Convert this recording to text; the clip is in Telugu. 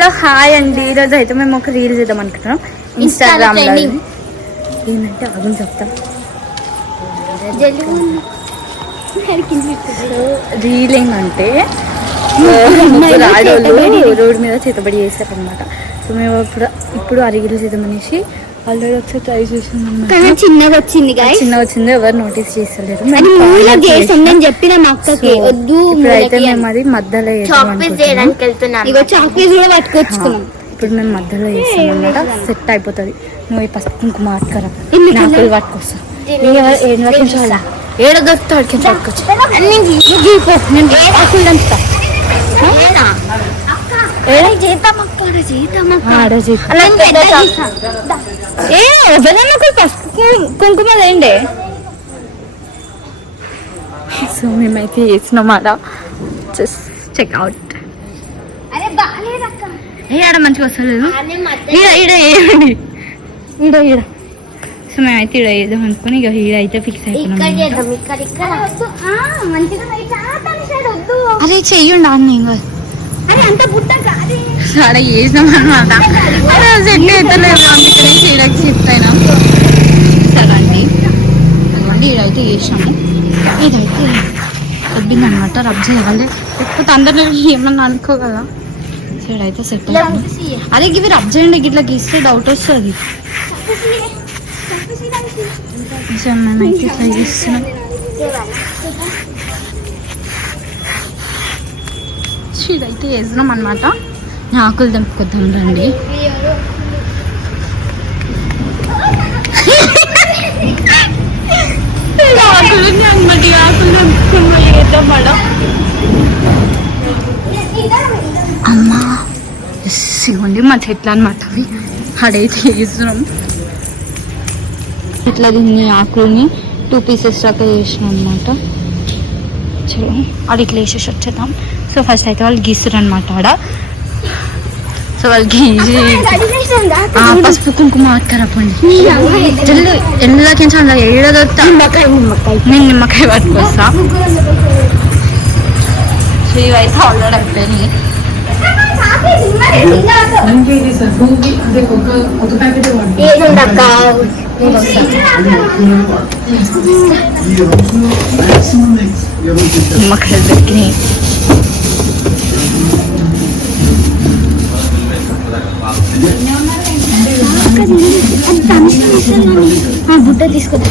హలో హాయ్ అండి. ఈరోజు అయితే మేము ఒక రీల్ చేద్దాం అనుకుంటున్నాం ఇన్స్టాగ్రామ్ లో. ఏంటంటే అవి చెప్తాం రీల్ ఏంటంటే ఆడోళ్ళు రోడ్ మీద చేతబడి చేశారనమాట. సో మేము ఇప్పుడు ఆ రీల్ చేద్దామనేసి ఆల్రెడీ ఒకసారి ట్రై చేసాం. చిన్నగా వచ్చింది ఎవరు నోటీస్ చేస్తలేరు. చెప్పిన మా అక్కకి ఇప్పుడైతే మేము అది మధ్యలో ఇప్పుడు మేము మధ్యలో చేస్తాం అనమాట. సెట్ అయిపోతుంది. నువ్వు ఈ పసుపు కుంకుమ ఆటకరా నాకు పట్టుకొస్తా. ఏడ దొరుకుతా అడికి పట్టుకొచ్చు. పసుపు కుంకుమ ఏండే. సో మేమైతే చేసినామాట. Just checkout. ఆడ మంచిగా వస్తలేదు. ఈడ సో మేమైతే ఈడ వేద్దాం అనుకుని ఇక ఈడ అయితే ఫిక్స్ అయిపోయినాం. అరే చెయ్యండి అన్న ఇంకా ఆడ చేసినాం అనమాట. సెట్ అవుతలేదు అందుకని ఈడకి షిఫ్ట్ అయినాం. సరే అండి అదిగోండి ఈడైతే చేసినాము. ఇదైతే తగ్గింది అనమాట. రబ్ చేయాలి లేకపోతే అందరిలో ఏమన్నా అనుకో కదా. సైడ్ అయితే సెట్ అవుతుంది. అదే ఇవి రబ్ చేయండి. ఇట్లా గీస్తే డౌట్ వస్తుంది. మేమైతే ట్రై చేస్తున్నాం. ఇదైతే వేసినాం అనమాట. ఆకులు తెంపుకొద్దాం రండి. ఆకులు అనమాట. ఆకులు తెంపుకొని వేద్దాం మేడం. అమ్మా ఇవ్వండి మా చెట్లు అనమాట. అవి అడైతే వేస్తున్నాం. ఇట్లా దీన్ని ఆకుల్ని 2 pieces దాకా చేసినాం అనమాట. చలో ఆడ ఇట్లా వేసేసి వచ్చేద్దాం. సో ఫస్ట్ అయితే వాళ్ళు గీస్తారు అనమాట ఆడ. సో వాళ్ళు గీసి పసుపు కుంకుమ ఆటకరపండి జల్లు ఎందులోకి అలా ఏడ దొరుకుతా. నేను నిమ్మకాయ పట్టుకొస్తా. సో ఇవైతే ఆల్రెడీ అయిపోయినాయి. నిమ్మకాయలు దొరికినాయి. బుట్ట తీసుకుంటా.